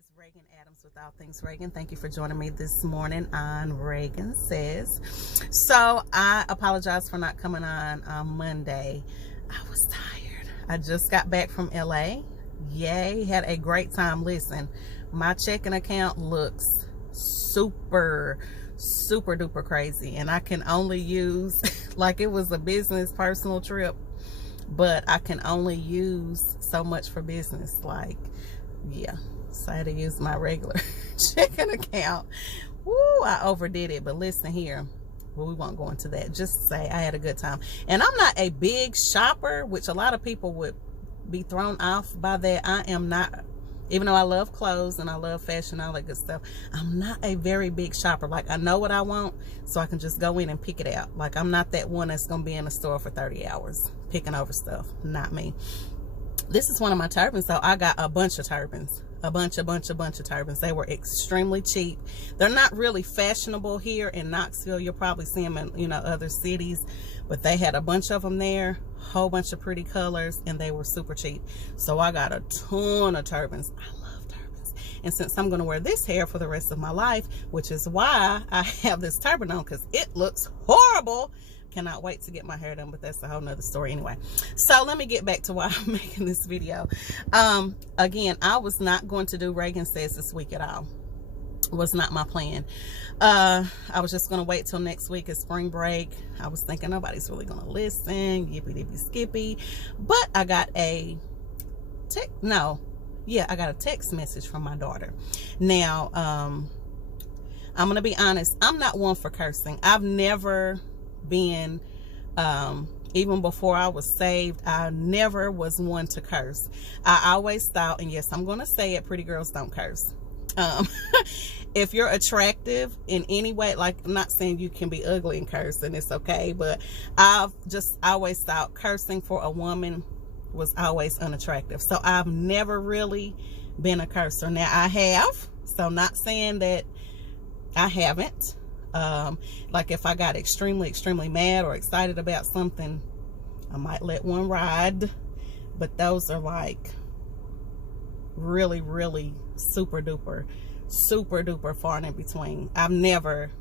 is Regan Adams with All Things Regan. Thank you for joining me this morning on Regan Says. So I apologize for not coming on Monday. I was tired. I just got back from LA. Yay, had a great time. Listen, my checking account looks super duper crazy, and I can only use like it was a business personal trip, but I can only use so much for business. Like, yeah, so I had to use my regular checking account. Woo, I overdid it. But listen here, well, we won't go into that. Just say I had a good time. And I'm not a big shopper, which a lot of people would be thrown off by that. I am not. Even though I love clothes and I love fashion, all that good stuff, I'm not a very big shopper. Like, I know what I want, so I can just go in and pick it out. Like, I'm not that one that's going to be in the store for 30 hours picking over stuff. Not me. This is one of my turbans, though. I got a bunch of turbans. A bunch of turbans. They were extremely cheap. They're not really fashionable here in Knoxville. You'll probably see them in, other cities. But they had a bunch of them there. Whole bunch of pretty colors. And they were super cheap. So I got a ton of turbans. I love turbans. And since I'm going to wear this hair for the rest of my life, which is why I have this turban on, because it looks horrible. Cannot wait to get my hair done, but that's a whole nother story anyway. So let me get back to why I'm making this video. Again, I was not going to do Regan Says this week at all. Was not my plan. I was just going to wait till next week at spring break. I was thinking nobody's really going to listen, yippee dippy skippy. But I got a I got a text message from my daughter. Now, I'm going to be honest. I'm not one for cursing. I've never been, even before I was saved, I never was one to curse. I always thought, and yes, I'm going to say it, pretty girls don't curse. If you're attractive in any way, like, I'm not saying you can be ugly and curse and it's okay, but I've just always thought cursing for a woman was always unattractive. So I've never really been a cursor. Now I have, so not saying that I haven't. Like if I got extremely mad or excited about something, I might let one ride, but those are like really super duper far and in between. I've never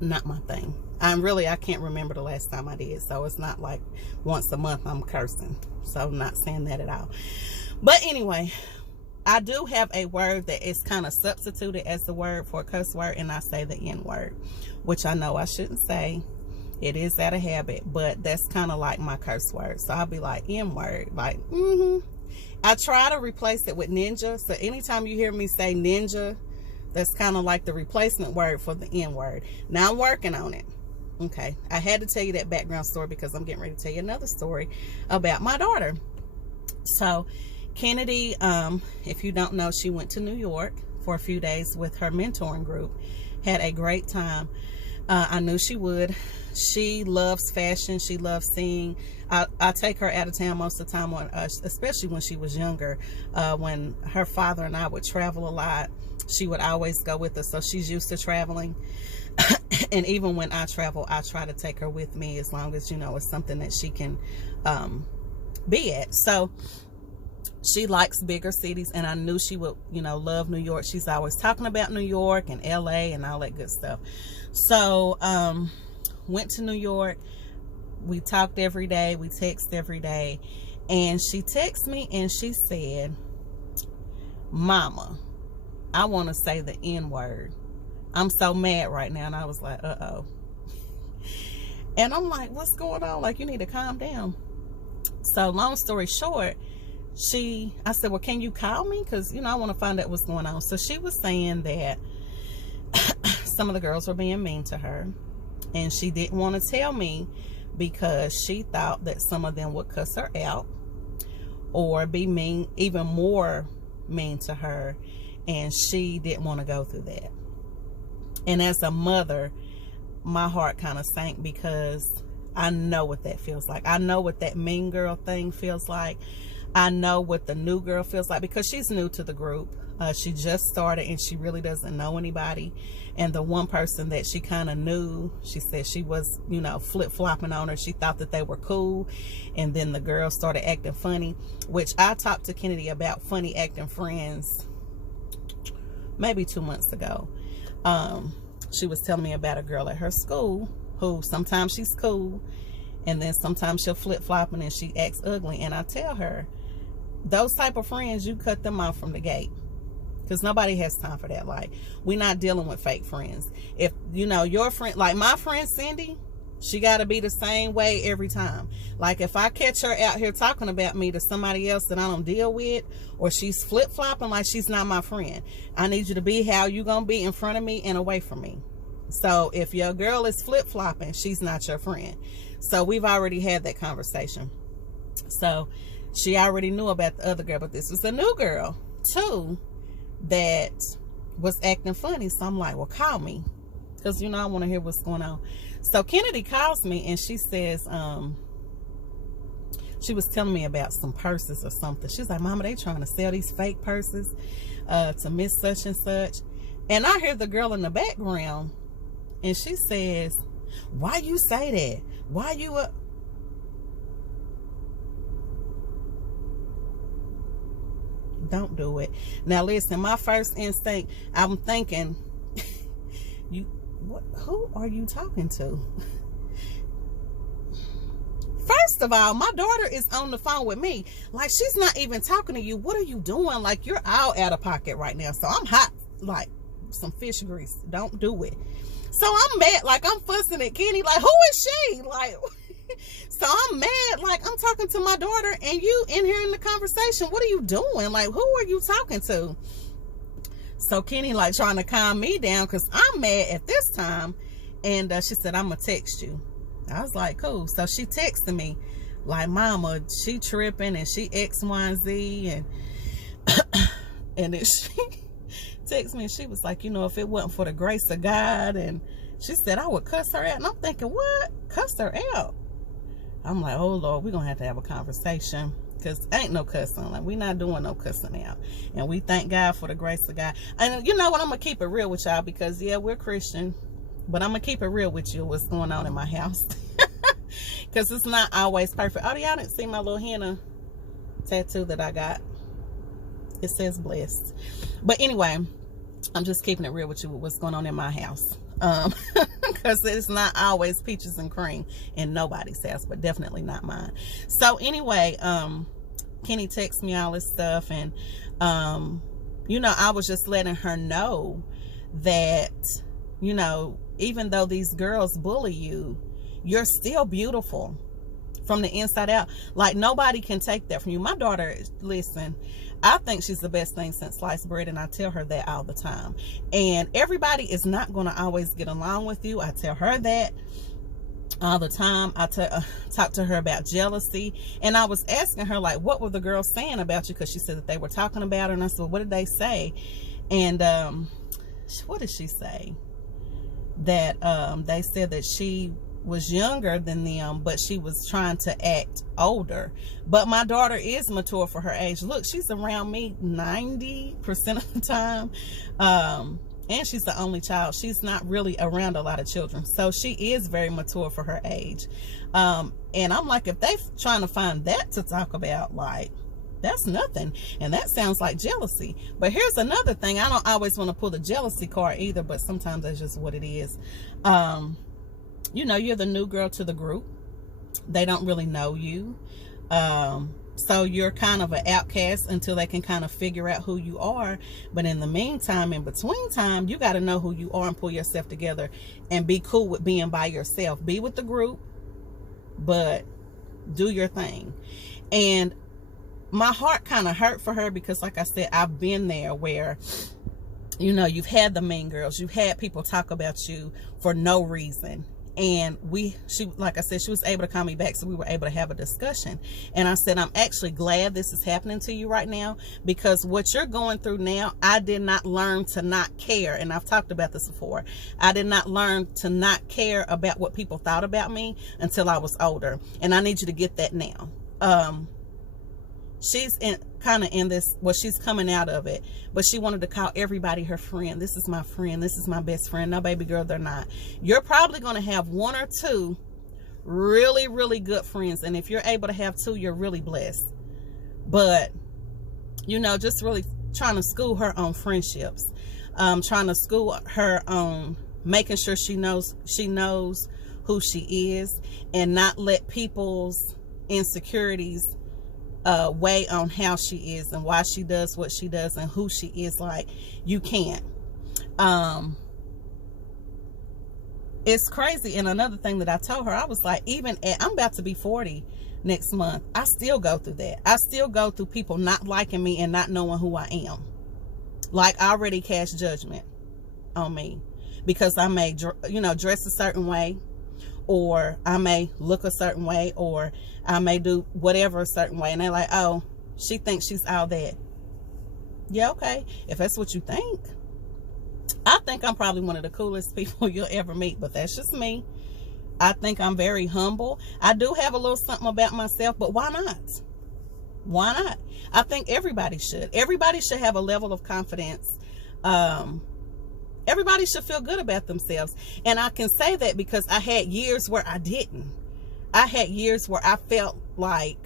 not my thing. I can't remember the last time I did, so it's not like once a month I'm cursing, so I'm not saying that at all. But anyway, I do have a word that is kind of substituted as the word for a cuss word, and I say the N word, which I know I shouldn't say. It is out of habit, but that's kind of like my curse word. So I'll be like, N word, like, I try to replace it with ninja. So anytime you hear me say ninja, that's kind of like the replacement word for the N word. Now I'm working on it. Okay. I had to tell you that background story because I'm getting ready to tell you another story about my daughter. So Kennedy, if you don't know, she went to New York for a few days with her mentoring group. Had a great time. I knew she would. She loves fashion. She loves seeing. I take her out of town most of the time, especially when she was younger. When her father and I would travel a lot, she would always go with us. So she's used to traveling. And even when I travel, I try to take her with me as long as, it's something that she can be at. So she likes bigger cities, and I knew she would, love New York. She's always talking about New York and LA and all that good stuff. So, went to New York. We talked every day. We text every day. And she texted me and she said, Mama, I want to say the N word. I'm so mad right now. And I was like, uh-oh. And I'm like, what's going on? Like, you need to calm down. So long story short, I said, well, can you call me? Because, I want to find out what's going on. So she was saying that some of the girls were being mean to her. And she didn't want to tell me because she thought that some of them would cuss her out or be mean, even more mean to her. And she didn't want to go through that. And as a mother, my heart kind of sank because I know what that feels like. I know what that mean girl thing feels like. I know what the new girl feels like because she's new to the group. She just started and she really doesn't know anybody. And the one person that she kind of knew, she said she was, you know, flip-flopping on her. She thought that they were cool. And then the girl started acting funny, which I talked to Kennedy about funny acting friends maybe 2 months ago. She was telling me about a girl at her school who sometimes she's cool and then sometimes she'll flip-flop and she acts ugly. And I tell her, those type of friends, you cut them off from the gate. Because nobody has time for that. Like, we're not dealing with fake friends. If, you know, your friend, like my friend Cindy, she got to be the same way every time. Like, if I catch her out here talking about me to somebody else that I don't deal with, or she's flip-flopping, like she's not my friend. I need you to be how you going to be in front of me and away from me. So, if your girl is flip-flopping, she's not your friend. So, we've already had that conversation. So, she already knew about the other girl, but this was a new girl, too, that was acting funny. So I'm like, well, call me, because, you know, I want to hear what's going on. So Kennedy calls me and she says, she was telling me about some purses or something. She's like, Mama, they trying to sell these fake purses to Miss such and such. And I hear the girl in the background and she says, why you say that? Why you don't do it. Now listen, my first instinct, I'm thinking, who are you talking to? First of all, my daughter is on the phone with me. Like, she's not even talking to you. What are you doing? Like, you're all out of pocket right now. So I'm hot like some fish grease. Don't do it. So I'm mad, like I'm fussing at Kenny, like, who is she? Like, so I'm mad, like I'm talking to my daughter and you in here in the conversation. What are you doing? Like, who are you talking to? So Kenny like trying to calm me down because I'm mad at this time. And she said, I'm gonna text you. I was like, cool. So she texted me like, Mama, she tripping and she X, Y, and Z. And and then she texted me and she was like, you know, if it wasn't for the grace of God, and she said I would cuss her out. And I'm thinking, what? Cuss her out? I'm like, oh Lord, we're gonna have a conversation, because ain't no cussing. Like, we not doing no cussing out. And we thank God for the grace of God. And you know what, I'm gonna keep it real with y'all, because yeah, we're Christian, but I'm gonna keep it real with you, what's going on in my house. Because it's not always perfect. Oh, y'all didn't see my little henna tattoo that I got. It says blessed. But anyway, I'm just keeping it real with you with what's going on in my house. Because it's not always peaches and cream in nobody's house, but definitely not mine. So anyway, Kenny texts me all this stuff, and you know, I was just letting her know that, you know, even though these girls bully you, you're still beautiful from the inside out. Like, nobody can take that from you. My daughter, listen, I think she's the best thing since sliced bread, and I tell her that all the time. And everybody is not going to always get along with you. I tell her that all the time. I talk to her about jealousy, and I was asking her, like, what were the girls saying about you? Because she said that they were talking about her, and I said, well, what did they say? And what did she say? That they said that she was younger than them, but she was trying to act older. But my daughter is mature for her age. Look, she's around me 90% of the time, and she's the only child. She's not really around a lot of children, so she is very mature for her age. And I'm like, if they trying to find that to talk about, like, that's nothing. And that sounds like jealousy. But here's another thing. I don't always want to pull the jealousy card either, but sometimes that's just what it is. You know, you're the new girl to the group. They don't really know you. So you're kind of an outcast until they can kind of figure out who you are. But in the meantime, in between time, you got to know who you are and pull yourself together and be cool with being by yourself. Be with the group, but do your thing. And my heart kind of hurt for her because, like I said, I've been there where, you know, you've had the mean girls. You've had people talk about you for no reason. And she, like I said, she was able to call me back, so we were able to have a discussion. And I said, I'm actually glad this is happening to you right now, because what you're going through now, I did not learn to not care. And I've talked about this before. I did not learn to not care about what people thought about me until I was older. And I need you to get that now. she's kind of in this, well, she's coming out of it, but she wanted to call everybody her friend. This is my friend. This is my best friend. No, baby girl, they're not. You're probably going to have one or two really, really good friends. And if you're able to have two, you're really blessed. But, you know, just really trying to school her on friendships, trying to school her on making sure she knows who she is, and not let people's insecurities weigh on how she is and why she does what she does and who she is. Like, you can't. It's crazy. And another thing that I told her, I was like, I'm about to be 40 next month. I still go through that. I still go through people not liking me and not knowing who I am. Like, I already cast judgment on me because I may, you know, dress a certain way, or I may look a certain way, or I may do whatever a certain way. And they're like, oh, she thinks she's all that. Yeah, okay. If that's what you think. I think I'm probably one of the coolest people you'll ever meet, but that's just me. I think I'm very humble. I do have a little something about myself, but why not? Why not? I think everybody should. Everybody should have a level of confidence. Everybody should feel good about themselves. And I can say that because I had years where I didn't. I had years where I felt like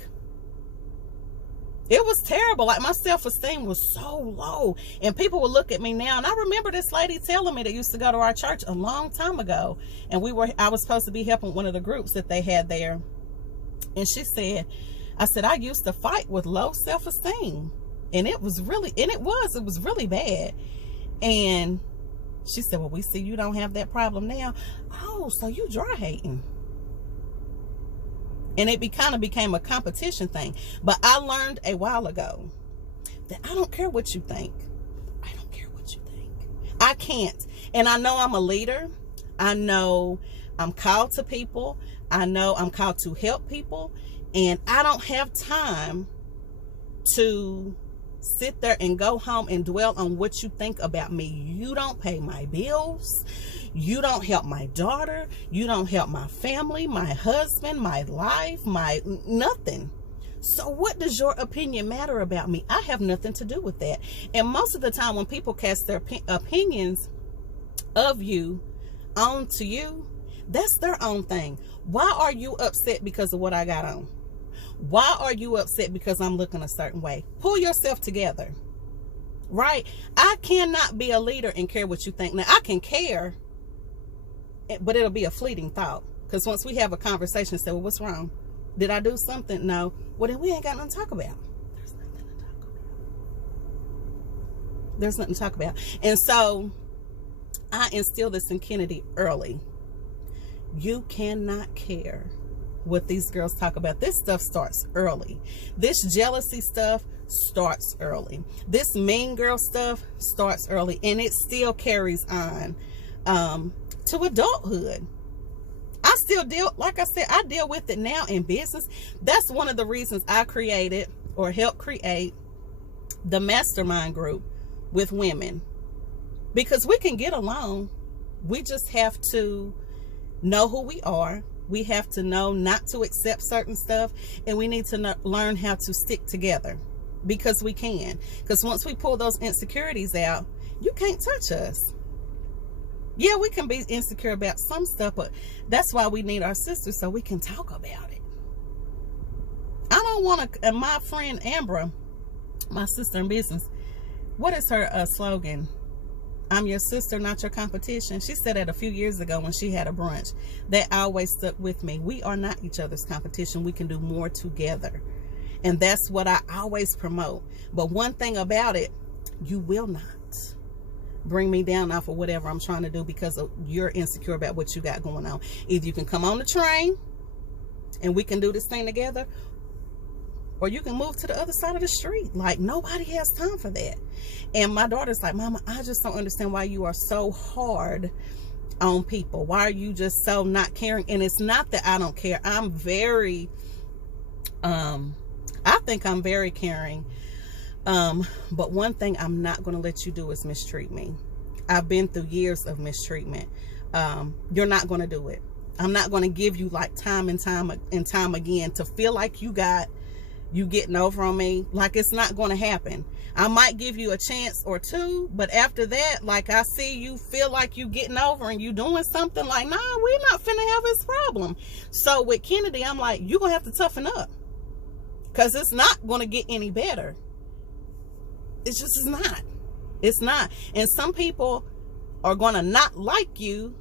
it was terrible. Like, my self-esteem was so low. And people would look at me now. And I remember this lady telling me that used to go to our church a long time ago. And I was supposed to be helping one of the groups that they had there. And she said, I used to fight with low self-esteem. And it was really bad. And she said, well, we see you don't have that problem now. Oh, so you dry hating. And it kind of became a competition thing. But I learned a while ago that I don't care what you think. I don't care what you think. I can't. And I know I'm a leader. I know I'm called to people. I know I'm called to help people. And I don't have time to sit there and go home and dwell on what you think about me. You don't pay my bills. You don't help my daughter. You don't help my family, my husband, my life, my nothing. So what does your opinion matter about me? I have nothing to do with that. And most of the time when people cast their opinions of you onto you, that's their own thing. Why are you upset because of what I got on? Why are you upset because I'm looking a certain way? Pull yourself together, right? I cannot be a leader and care what you think. Now, I can care, but it'll be a fleeting thought. Because once we have a conversation, say, well, what's wrong? Did I do something? No. Well, then we ain't got nothing to talk about. There's nothing to talk about. There's nothing to talk about. And so I instill this in Kennedy early. You cannot care what these girls talk about. This stuff starts early. This jealousy stuff starts early. This mean girl stuff starts early, and it still carries on to adulthood. I still deal, like I said, I deal with it now in business. That's one of the reasons I created or helped create the mastermind group with women, because we can get along. We just have to know who we are. We have to know not to accept certain stuff, and we need to learn how to stick together, because we can. Because once we pull those insecurities out, you can't touch us. Yeah, we can be insecure about some stuff, but that's why we need our sisters, so we can talk about it. I don't want to, and my friend Ambra, my sister in business, what is her slogan? I'm your sister, not your competition. She said that a few years ago when she had a brunch. That always stuck with me. We are not each other's competition. We can do more together. And that's what I always promote. But one thing about it, you will not bring me down off of whatever I'm trying to do because you're insecure about what you got going on. Either you can come on the train and we can do this thing together, or you can move to the other side of the street. Like, nobody has time for that. And my daughter's like, Mama, I just don't understand why you are so hard on people. Why are you just so not caring? And it's not that I don't care. I'm very, I think I'm very caring. But one thing I'm not going to let you do is mistreat me. I've been through years of mistreatment. You're not going to do it. I'm not going to give you like time and time again to feel like you got you getting over on me. Like, it's not going to happen. I might give you a chance or two, but after that, like, I see you feel like you getting over and you doing something, like, nah, we're not finna have this problem. So with Kennedy, I'm like, you're going to have to toughen up, because it's not going to get any better. It's just, it's not. It's not. And some people are going to not like you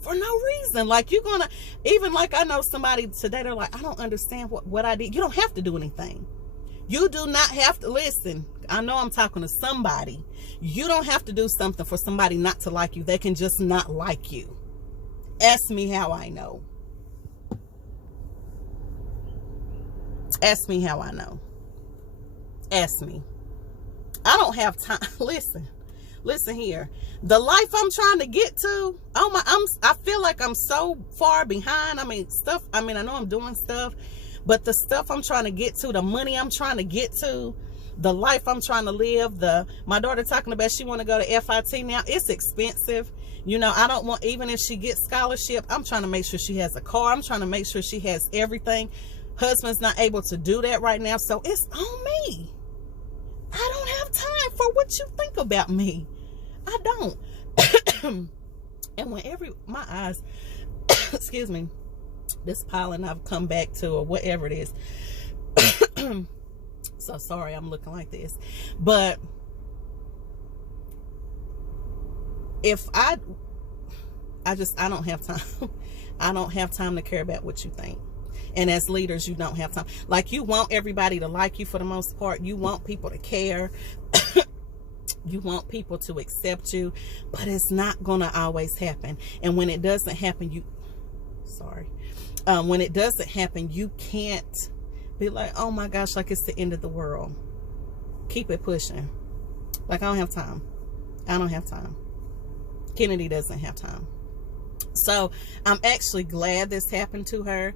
for no reason. Like, you're going to, even like, I know somebody today, they're like, I don't understand what I did. You don't have to do anything. You do not have to, listen, I know I'm talking to somebody. You don't have to do something for somebody not to like you. They can just not like you. Ask me how I know. Ask me how I know. Ask me. I don't have time. Listen here. The life I'm trying to get to, I feel like I'm so far behind. I know I'm doing stuff, but the stuff I'm trying to get to, the money I'm trying to get to, the life I'm trying to live, my daughter talking about she want to go to FIT now. It's expensive. You know, I don't want, even if she gets scholarship, I'm trying to make sure she has a car. I'm trying to make sure she has everything. Husband's not able to do that right now, so it's on me. I don't have time for what you think about me. I don't. And when my eyes, excuse me, this pollen I've come back to, or whatever it is. So sorry I'm looking like this. But if I don't have time. I don't have time to care about what you think. And as leaders, you don't have time. Like, you want everybody to like you for the most part. You want people to care. You want people to accept you. But it's not going to always happen. And when it doesn't happen, when it doesn't happen, you can't be like, oh my gosh, like it's the end of the world. Keep it pushing. Like, I don't have time. I don't have time. Kennedy doesn't have time. So I'm actually glad this happened to her.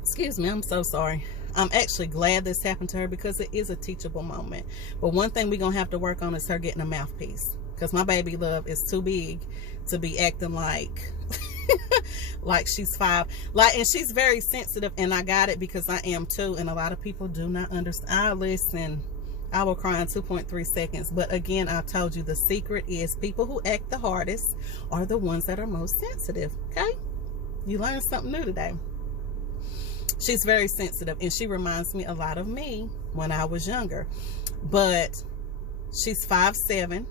Excuse me, I'm so sorry. I'm actually glad this happened to her, because it is a teachable moment. But one thing we're going to have to work on is her getting a mouthpiece. Because my baby love is too big to be acting like like she's 5. Like, and she's very sensitive, and I got it because I am too. And a lot of people do not understand. Listen, I will cry in 2.3 seconds. But again, I told you, the secret is people who act the hardest are the ones that are most sensitive. Okay? You learned something new today. She's very sensitive, and she reminds me a lot of me when I was younger. But she's 5'7",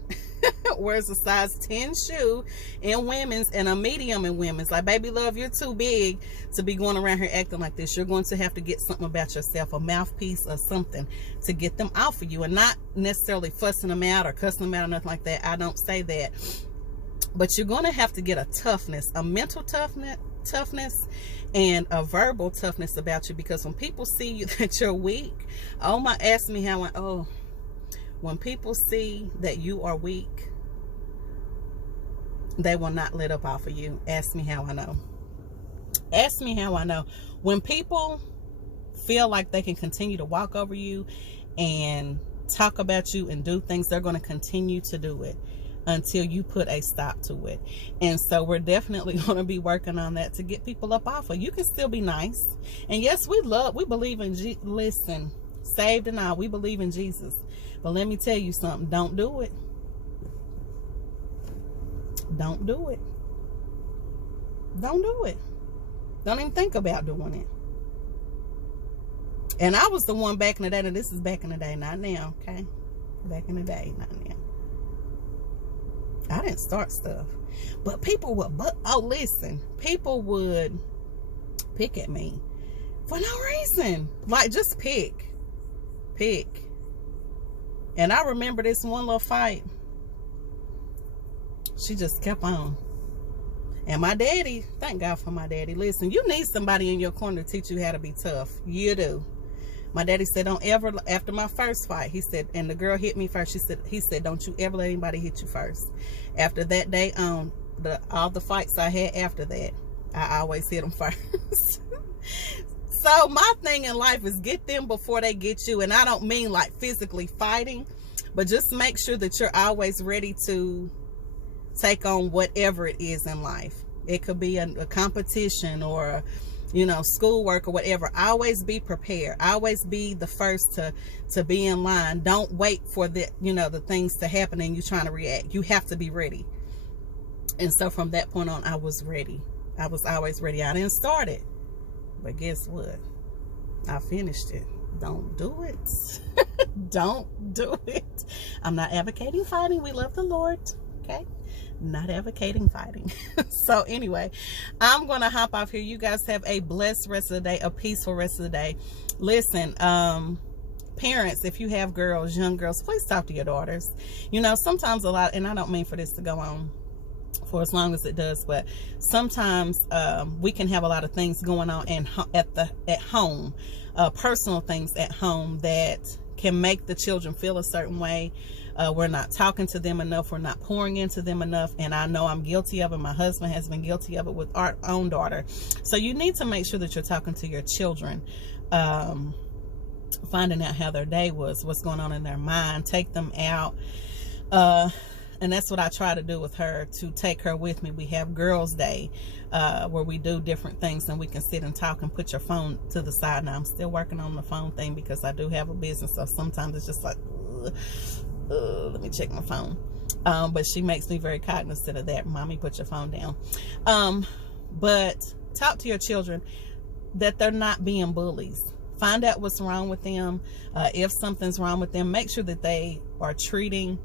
wears a size 10 shoe in women's and a medium in women's. Like, baby love, you're too big to be going around here acting like this. You're going to have to get something about yourself, a mouthpiece or something, to get them off of you. And not necessarily fussing them out or cussing them out or nothing like that. I don't say that. But you're going to have to get a toughness, a mental toughness and a verbal toughness about you. Because when people see you that you're weak, ask me how when people see that you are weak, they will not let up off of you. Ask me how I know. Ask me how I know. When people feel like they can continue to walk over you and talk about you and do things, they're going to continue to do it until you put a stop to it. And so we're definitely going to be working on that to get people up off of. You can still be nice. And yes, we believe in listen, saved and all, we believe in Jesus. But let me tell you something, don't do it. Don't do it. Don't do it. Don't even think about doing it. And I was the one back in the day, and this is back in the day, not now, okay? Back in the day, not now. I didn't start stuff. But people would, listen, people would pick at me for no reason. Like, just pick. And I remember this one little fight. She just kept on. And my daddy, thank God for my daddy. Listen, you need somebody in your corner to teach you how to be tough. You do. My daddy said, don't ever, after my first fight, he said, and the girl hit me first, he said, don't you ever let anybody hit you first. After that day on, all the fights I had after that, I always hit them first. So my thing in life is get them before they get you. And I don't mean like physically fighting, but just make sure that you're always ready to take on whatever it is in life. It could be a competition or schoolwork or whatever, always be prepared. Always be the first to be in line. Don't wait for the things to happen and you trying to react. You have to be ready. And so from that point on, I was ready. I was always ready. I didn't start it, but guess what? I finished it. Don't do it. Don't do it. I'm not advocating fighting. We love the Lord. Okay? Not advocating fighting. So anyway, I'm going to hop off here. You guys have a blessed rest of the day, a peaceful rest of the day. Listen, parents, if you have girls, young girls, please talk to your daughters. Sometimes a lot, and I don't mean for this to go on for as long as it does, but sometimes we can have a lot of things going on at home, personal things at home that can make the children feel a certain way. We're not talking to them enough. We're not pouring into them enough. And I know I'm guilty of it. My husband has been guilty of it with our own daughter. So you need to make sure that you're talking to your children, finding out how their day was, what's going on in their mind, take them out. And that's what I try to do with her, to take her with me. We have girls' day where we do different things and we can sit and talk and put your phone to the side. Now, I'm still working on the phone thing because I do have a business. So sometimes it's just like, let me check my phone. But she makes me very cognizant of that. Mommy, put your phone down. But talk to your children that they're not being bullies. Find out what's wrong with them. If something's wrong with them, make sure that they are treating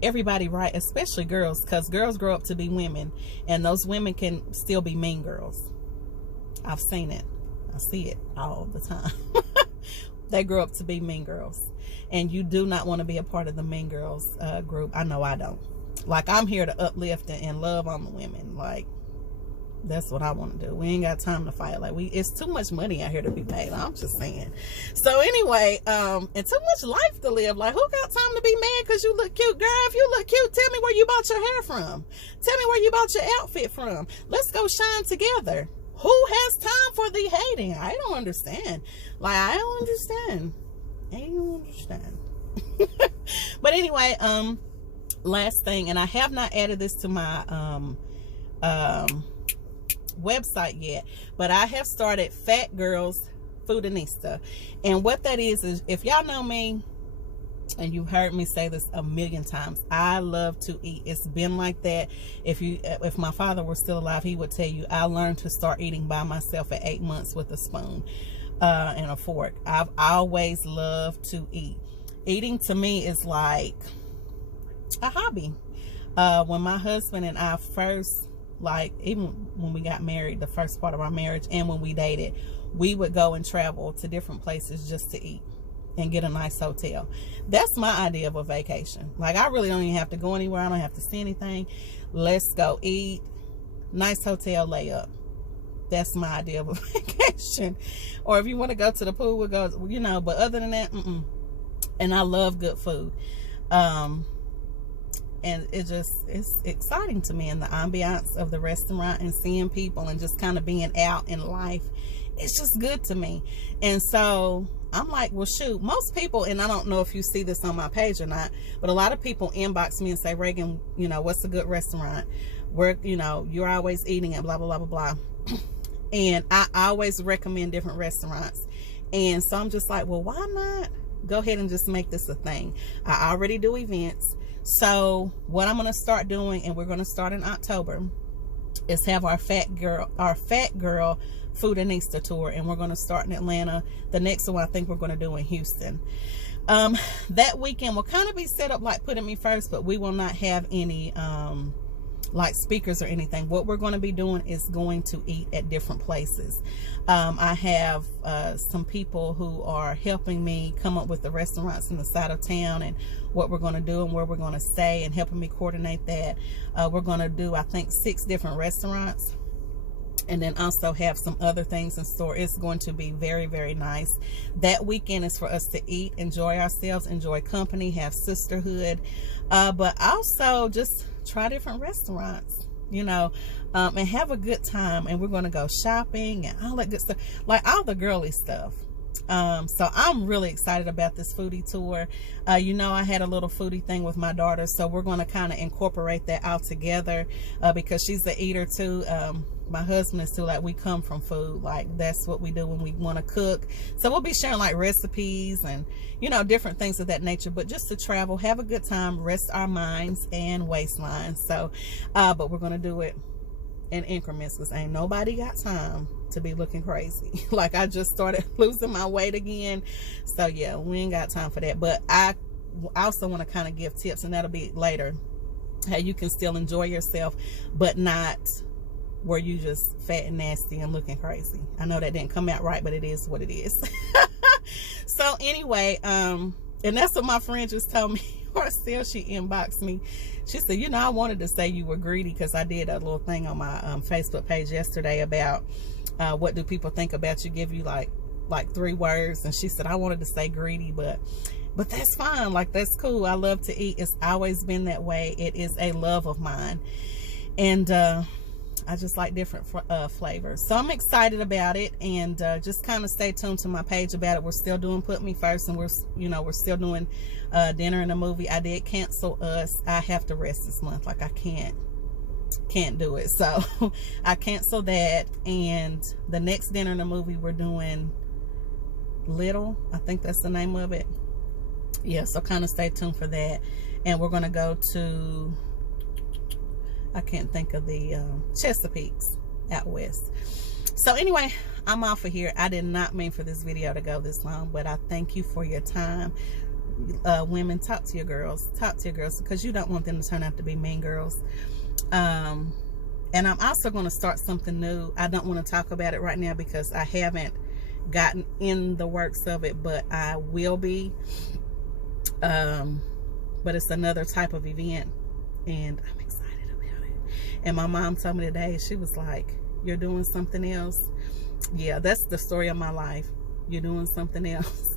everybody right, especially girls, because girls grow up to be women, and those women can still be mean girls. I've seen it. I see it all the time. They grow up to be mean girls, and you do not want to be a part of the mean girls group. I know I don't. Like, I'm here to uplift and love on the women. Like, that's what I want to do. We ain't got time to fight. Like, it's too much money out here to be made. I'm just saying. So anyway, and too much life to live. Like, who got time to be mad because you look cute? Girl, if you look cute, tell me where you bought your hair from. Tell me where you bought your outfit from. Let's go shine together. Who has time for the hating? I don't understand. Like, I don't understand. I don't understand. But anyway, last thing, and I have not added this to my website yet, but I have started Fat Girls Foodinista. And what that is if y'all know me, and you've heard me say this a million times, I love to eat. It's been like that. If my father were still alive, he would tell you I learned to start eating by myself at 8 months with a spoon and a fork. I've always loved to eat. Eating to me is like a hobby. When my husband and I first, like, even when we got married, the first part of our marriage, and when we dated, we would go and travel to different places just to eat and get a nice hotel. That's my idea of a vacation. Like, I really don't even have to go anywhere. I don't have to see anything. Let's go eat, nice hotel, lay up. That's my idea of a vacation. Or if you want to go to the pool, we'll go, but other than that, And I love good food. And it's exciting to me, and the ambiance of the restaurant and seeing people and just kind of being out in life, it's just good to me. And so I'm like, well, shoot, most people, and I don't know if you see this on my page or not, but a lot of people inbox me and say, Regan, what's a good restaurant where, you're always eating at blah, blah, blah, blah, blah. And I always recommend different restaurants. And so I'm just like, well, why not go ahead and just make this a thing? I already do events. So what I'm going to start doing, and we're going to start in October, is have our Fat Girl Foodinista tour, and we're going to start in Atlanta. The next one I think we're going to do in Houston. That weekend will kind of be set up like Putting Me First, but we will not have any like speakers or anything. What we're going to be doing is going to eat at different places. I have some people who are helping me come up with the restaurants in the side of town and what we're going to do and where we're going to stay, and helping me coordinate that. We're going to do, I think, 6 different restaurants, and then also have some other things in store. It's going to be very, very nice. That weekend is for us to eat, enjoy ourselves, enjoy company, have sisterhood, but also just try different restaurants, and have a good time. And we're going to go shopping and all that good stuff, like all the girly stuff. So I'm really excited about this foodie tour. You know, I had a little foodie thing with my daughter, so we're going to kind of incorporate that all together, because she's an eater too. My husband is too. Like, we come from food. Like, that's what we do when we want to cook. So we'll be sharing like recipes and, you know, different things of that nature, but just to travel, have a good time, rest our minds and waistlines. So but we're going to do it in increments, because ain't nobody got time to be looking crazy. Like, I just started losing my weight again, so yeah, we ain't got time for that. But I also want to kind of give tips, and that'll be later, how you can still enjoy yourself but not where you just fat and nasty and looking crazy. I know that didn't come out right, but it is what it is. So anyway, and that's what my friend just told me. Or still, she inboxed me. She said, you know, I wanted to say you were greedy, because I did a little thing on my Facebook page yesterday about what do people think about you, give you like 3 words. And she said, I wanted to say greedy, but that's fine. Like, that's cool. I love to eat. It's always been that way. It is a love of mine. And I just like different flavors. So I'm excited about it, and just kind of stay tuned to my page about it. We're still doing Put Me First, and we're still doing dinner and a movie. I did cancel Us. I have to rest this month. Like, I can't do it. So I canceled that, and the next dinner and a movie we're doing Little, I think that's the name of it. Yeah, so kind of stay tuned for that. And we're gonna go to, I can't think of the Chesapeake's out west. So anyway, I'm off of here. I did not mean for this video to go this long, but I thank you for your time. Women, talk to your girls, because you don't want them to turn out to be mean girls. And I'm also going to start something new. I don't want to talk about it right now because I haven't gotten in the works of it, but I will be. But it's another type of event, and I'm excited. And my mom told me today, she was like, you're doing something else? Yeah, that's the story of my life. You're doing something else.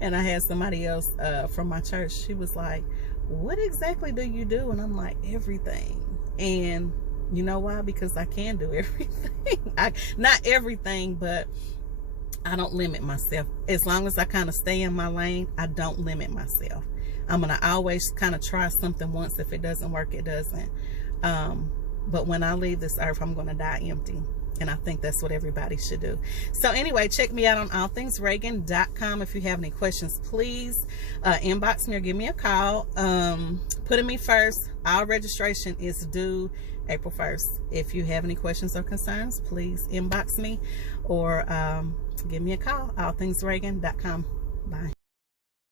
And I had somebody else from my church. She was like, what exactly do you do? And I'm like, everything. And you know why? Because I can do everything. Not everything, but I don't limit myself. As long as I kind of stay in my lane, I don't limit myself. I'm going to always kind of try something once. If it doesn't work, it doesn't. But when I leave this earth, I'm going to die empty. And I think that's what everybody should do. So anyway, check me out on allthingsregan.com. If you have any questions, please inbox me or give me a call. Putting Me First, our registration is due April 1st. If you have any questions or concerns, please inbox me or give me a call, allthingsregan.com. Bye.